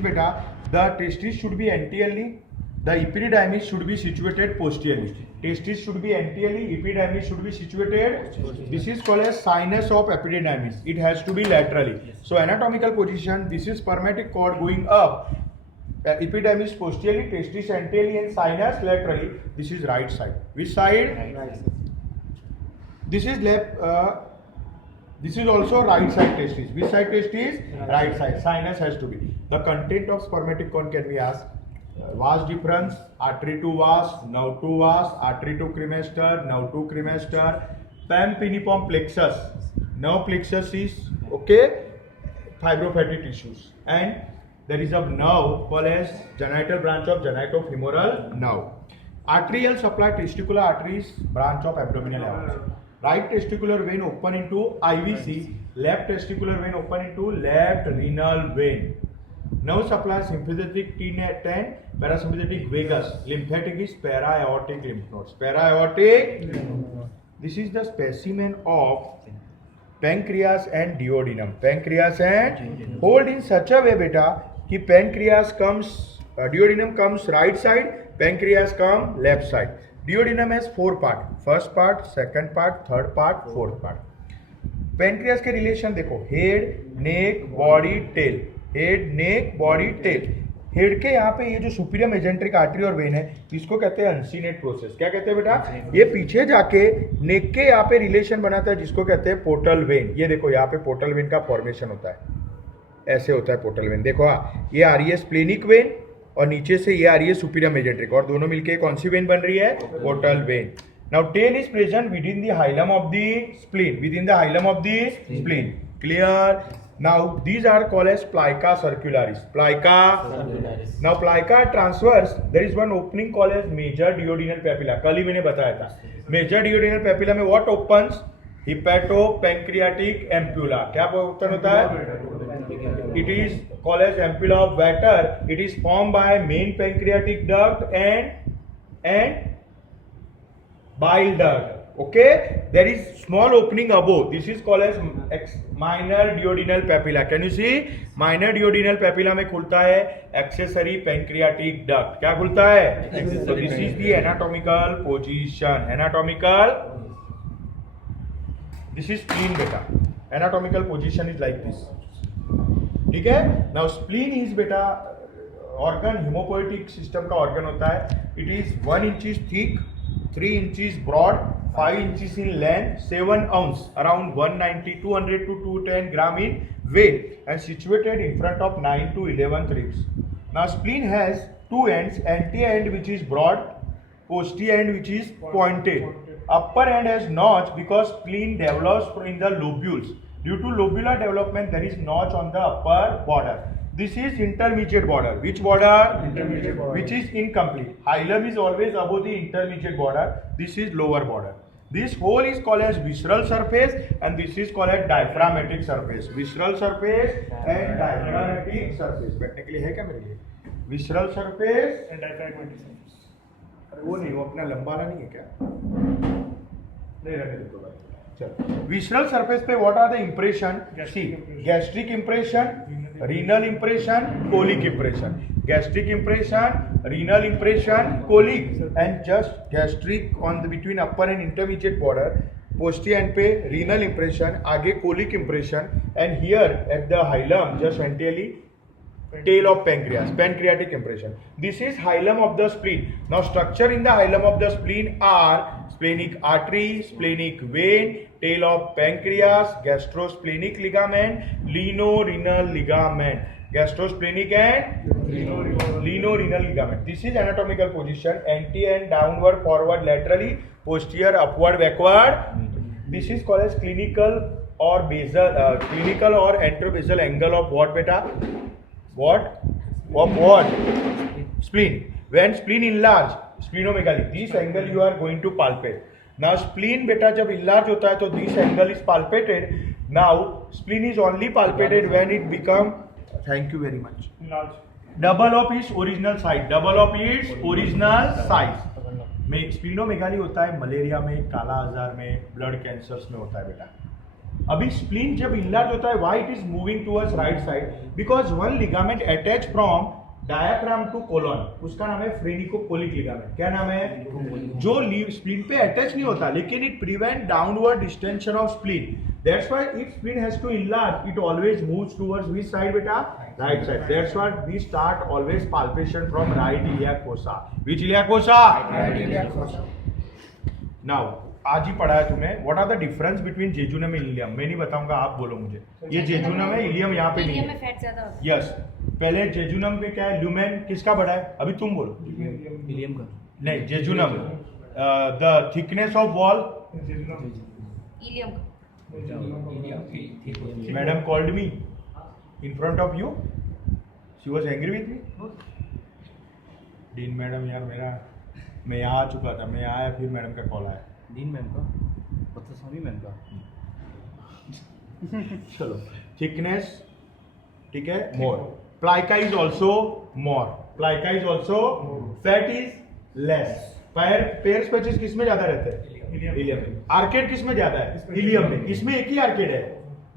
beta, the testis should be anteriorly, the epididymis should be situated posteriorly. Testis should be anteriorly, epididymis should be situated. This is called as sinus of epididymis. It has to be laterally. So anatomical position, this is spermatic cord going up. Epididymis posteriorly, testis anteriorly, and sinus laterally. This is right side. Which side? Right side. This is left. This is also right side testis. Which side testis? Right side. Sinus has to be. The content of spermatic cord can be asked. Vas difference, artery to vas, nerve to vas, artery to cremaster, nerve to cremaster, pampiniform plexus. Nerve plexus is okay, fibrofatty tissues, and there is a nerve called as genital branch of genitofemoral nerve. Arterial supply testicular arteries, branch of abdominal aorta. Right testicular vein open into IVC, left testicular vein open into left renal vein. Nerve supply sympathetic T10, parasympathetic vagus, lymphatic is para-aortic lymph nodes. Para-aortic, this is the specimen of pancreas and duodenum. Pancreas and hold in such a way beta कि pancreas comes, duodenum comes right side, pancreas come left side. Duodenum has 4 part, first part, second part, third part, fourth part. Pancreas के relation देखो, head, नेक, body, tell. Head, नेक, body, tell. Head के यहाँ पे ये जो superior mesenteric artery और when है, इसको कहते हैं अनसीनेट प्रोसेस. क्या कहते हैं बेटा? ये पीछे जाके नेक के यहाँ पे रिलेशन बनाता है, जिसको कहते हैं पोर्टल वेन. ये देखो यहाँ पे पोर्टल वेन का फॉर्मेशन होता है, ऐसे होता है पोर्टल वेन. देखो हाँ, ये आ रही है स्प्लेनिक वेन और नीचे से ये आ रही है सुपीरियर मेजेंट्रिक, और दोनों मिलके कौन सी वेन बन रही है? Portal vein. Now tail is present within the hilum of the spleen. Within the hilum of the spleen. Clear? Now these are called as plica circularis. Plica circularis. Now plica transverse. There is one opening called as major duodenal papilla. कल ही मैंने बताया था. Major duodenal papilla में what opens? Hepatopancreatic ampulla. क्या open होता है? It is called as ampulla of Vater. It is formed by main pancreatic duct and bile duct. Okay, there is small opening above. This is called as minor duodenal papilla. Can you see? Minor duodenal papilla में खुलता है accessory pancreatic duct. क्या खुलता है? So this is the anatomical position. Anatomical. This is spleen beta. Anatomical position is like this. ठीक है? Now spleen is beta organ, hemopoietic system का organ होता है. It is 1 inches thick, 3 inches broad, 5 inches in length, 7 ounce, around 190, 200 to 210 gram in weight, and situated in front of 9 to 11th ribs. Now spleen has 2 ends, anterior end which is broad, posterior end which is pointed. Upper end has notch because spleen develops in the lobules. Due to lobular development, there is notch on the upper border. This is intermediate border. Which border? Intermediate border. Which is incomplete. Hilum is always above the intermediate border. This is lower border. This hole is called as visceral surface, and this is called as diaphragmatic surface. Visceral surface and diaphragmatic surface. बैठने के लिए है क्या मेरे लिए? Visceral surface and diaphragmatic surface. अरे वो नहीं, वो अपना लंबा वाला नहीं है क्या? नहीं रहने दो भाई. Visceral surface पे what are the impression? See, gastric impression, renal impression, colic impression. Gastric impression, renal impression, colic, and just gastric on the between upper and intermediate border. Posterior end पे renal impression, आगे colic impression, and here at the hilum just anteriorly tail of pancreas, pancreatic impression. This is hilum of the spleen. Now structure in the hilum of the spleen are splenic artery, splenic vein, tail of pancreas, gastrosplenic ligament, linorenal ligament. Gastrosplenic and linorenal ligament. This is anatomical position, anterior and downward, forward, laterally, posterior, upward, backward. This is called as clinical or basal, clinical or anterobasal angle of what beta? What? Of what? Spleen. When spleen enlarge, splenomegaly, this angle you are going to palpate. Now spleen beta जब enlarge होता है तो this angle is palpated. Now spleen is only palpated when it become, thank you very much, enlarge. Double of its original size. Double of its original size. में splenomegaly होता है malaria में, काला आजार में, ब्लड कैंसर्स में होता है बेटा. अभी स्प्लीन जब इनलार्ज होता है, why it is moving towards right side? Because one ligament attach from diaphragm to colon, उसका नाम है फ्रेनिकोकोलिक लिगामेंट। क्या नाम है? जो स्प्लीन पे अटैच नहीं होता, लेकिन it prevent downward distension of spleen. That's why if spleen has to enlarge, it always moves towards which side बेटा? Right side. That's why we start always palpation from right iliac fossa. Which iliac fossa? Right iliac fossa. Now आज ही पढ़ा है तुम्हें, what are the difference between jejunum and ileum? मैं नहीं बताऊंगा, आप बोलो मुझे। ये जेजुनम है, इलियम यहाँ पे नहीं है। फैट ज्यादा होता है। यस, पहले जेजुनम पे क्या है? ल्यूमेन किसका बड़ा है? अभी तुम बोलो। इलियम का नहीं, jejunum. The thickness of wall? Ileum का। Madam called me in front of you, she was angry with me. Dean madam यार, मेरा मैं यहाँ आ चुका था, मैं आया फिर मैडम का कॉल आया। दीन मैम का, पत्तस्वामी मैम का। चलो, थिकनेस ठीक है, more. Plica is also more, plica is also, fat is less. Peyer's स्पेसिस किस में ज्यादा रहते हैं? इलियम में। आर्केड किस में ज्यादा है? इलियम में। इसमें एक ही आर्केड है,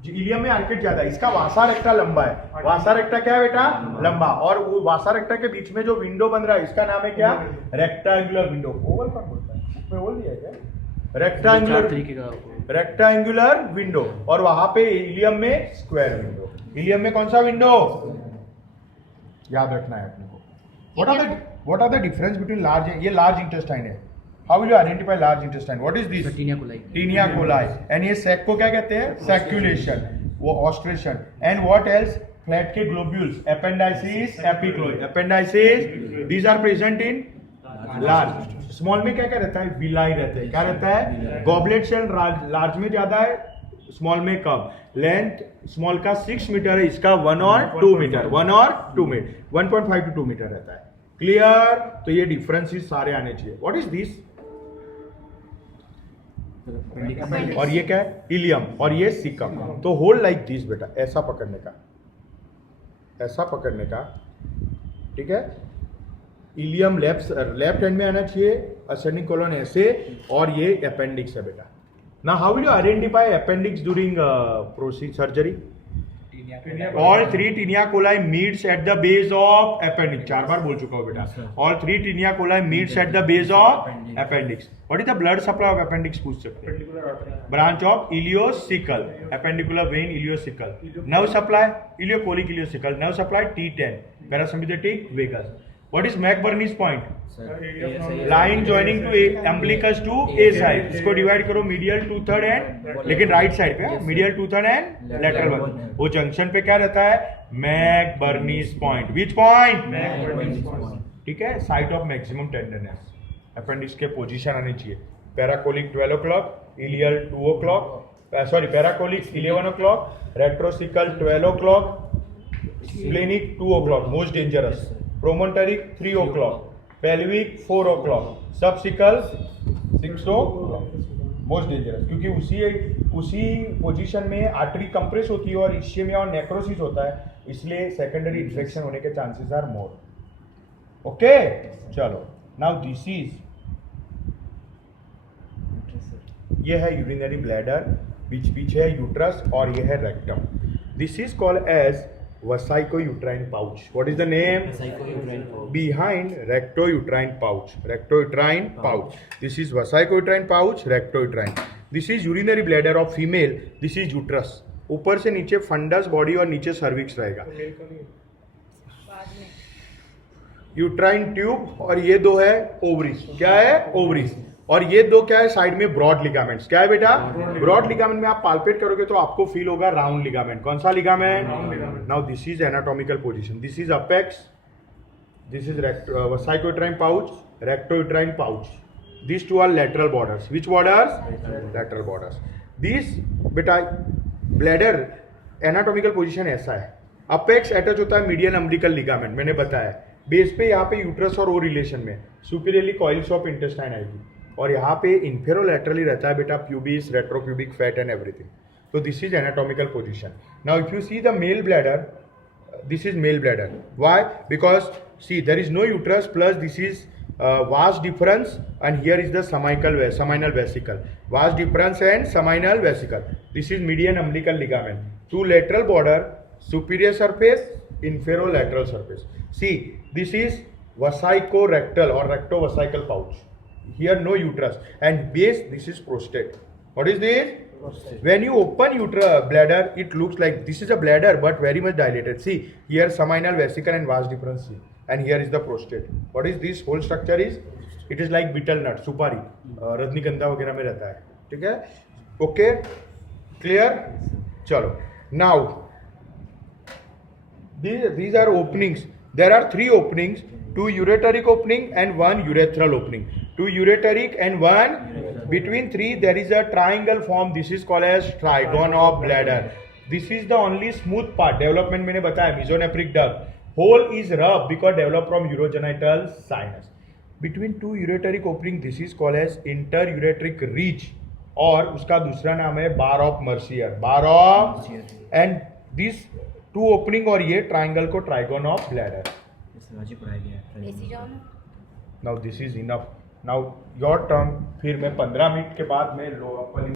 इलियम में आर्केड ज्यादा है। इसका वासा रेक्टा लंबा है। वासा रेक्टा क्या है बेटा? लंबा। और वो वासा रेक्टा के बीच में जो विंडो बन रहा है, इसका नाम है क्या? Rectangular window. ओवल कौन बोलता है? उसमें ओवल दिया है क्या? रेक्टेंगुलर तरीके का रेक्टेंगुलर विंडो। और वहां पे इलियम में स्क्वायर विंडो। इलियम में कौन सा विंडो? याद रखना है अपने को। What are the difference between large? ये लार्ज इंटेस्टाइन है। How will you identify large intestine? What is this? Taenia coli. Taenia coli. And ये सैक को क्या कहते हैं? सैक्यूलेशन, वो haustration. And what else? Flat के globules, appendices, epiploic. Appendices, these are present in large. Small में क्या क्या रहता है? विलाई रहते हैं। क्या रहता है? गॉबलेट सेल लार्ज में ज्यादा है, स्मॉल में कम। लेंथ स्मॉल का 6 मीटर है, इसका 1 और 2 मीटर, 1 और 2 मीटर, 1.5 to 2 मीटर रहता है। क्लियर? तो ये डिफरेंसेस सारे आने चाहिए। What is this? और ये क्या है? इलियम। और ये सिकम। तो होल्ड लाइक दिस बेटा, ऐसा पकड़ने का, ऐसा पकड़ने का, ठीक है? इलियम लेफ्ट हैंड में आना चाहिए, असेंडिंग कोलन ऐसे, और ये अपेंडिक्स है बेटा। ना how will you identify appendix during procedure surgery? All 3 taenia coli meets at the base of appendix. 4 बार बोल चुका हूँ बेटा। All 3 taenia coli meets at the base of appendix. What is the blood supply of appendix? पूछ सकते हैं। Branch of ileocecal, appendicular vein ileocecal. Nerve supply, ileocolic ileocecal. Nerve supply T10, parasympathetic vagus. What is McBurney's point? Line joining to umbilicus to a side. इसको divide करो medial 2/3 and, लेकिन right side पे medial 2/3 and lateral 1। वो junction पे क्या रहता है? McBurney's point. Which point? ठीक है, site of maximum tenderness. Appendix के पोजीशन आनी चाहिए। Paracolic 12 o'clock, ileal 2 o'clock, sorry paracolic 11 o'clock, retrocaecal 12 o'clock, splenic 2 o'clock, most dangerous, promontoric 3 o'clock, pelvic 4 o'clock, सबसिकल 6 o'clock, most dangerous. क्योंकि उसी पोजीशन में artery compress होती है और इश्चियमिया और नेक्रोसिस होता है, इसलिए सेकेंडरी इन्फेक्शन होने के चांसेस आर मोर। ओके, चलो नाउ दिस इज, ये है यूरिनरी ब्लैडर, बीच है यूट्रस, और ये है rectum. This is called as vesico-uterine pouch. What is the name? Vesico-uterine pouch. Behind recto-uterine pouch. Recto-uterine pouch. This is vesico-uterine pouch, recto-uterine. This is urinary bladder of female. This is uterus. ऊपर से नीचे funds body और नीचे cervix रहेगा। Uterine tube, और ये दो है ओवरीज। क्या है? ओवरीज। और ये दो क्या है? साइड में ब्रॉड लिगामेंट्स। क्या है बेटा? ब्रॉड लिगामेंट में आप पाल्पेट करोगे तो आपको फील होगा राउंड लिगामेंट। कौन सा ligament? Now this is anatomical position. This is apex, this is vesico-uterine pouch, recto-uterine pouch. These two are lateral borders. Which borders? Lateral borders. This बेटा bladder anatomical position ऐसा है। Apex attach होता है medial umbilical ligament, मैंने बताया। Base पे यहाँ पे यूट्रस और ओ रिलेशन में सुपीरियरली कॉइल्स ऑफ इंटेस्टाइन आएगी, और यहाँ पे इन्फेरोलैटरली रहता है बेटा pubis, retropubic fat and everything. तो this is anatomical position. Now if you see the male bladder, this is male bladder. Why? Because see there is no uterus, plus this is vast difference, and here is the seminal vesicle. Vast difference and seminal vesicle. This is median umbilical ligament. Two lateral border, superior surface, inferolateral surface. See, this is vesicorectal or rectovesical pouch. Here no uterus, and base, this is prostate. What is this? When you open bladder, it looks like this is a bladder but very much dilated. See, here seminal vesicle and vast difference. See, and here is the prostate. What is this whole structure is? It is like betel nut, सुपारी, रजनीगंधा वगैरह में रहता है. ठीक है? Okay, clear? चलो. Now, these are openings. There are 3 openings: 2 ureteric opening and 1 urethral opening. 2 ureteric and 1. Between 3 there is a triangle form. This is called as trigon of bladder. This is the only smooth part. Development मैंने बताया, mesonephric duct. Hole is rough because developed from urogenital sinus. Between 2 ureteric opening, this is called as interureteric ridge, और उसका दूसरा नाम है bar of Mercier. Bar of, and these 2 opening और ये triangle को trigon of bladder. राजी पढ़ाया गया है। ऐसी जाओ ना। Now this is enough. Now your turn. फिर मैं 15 मिनट के बाद मैं लो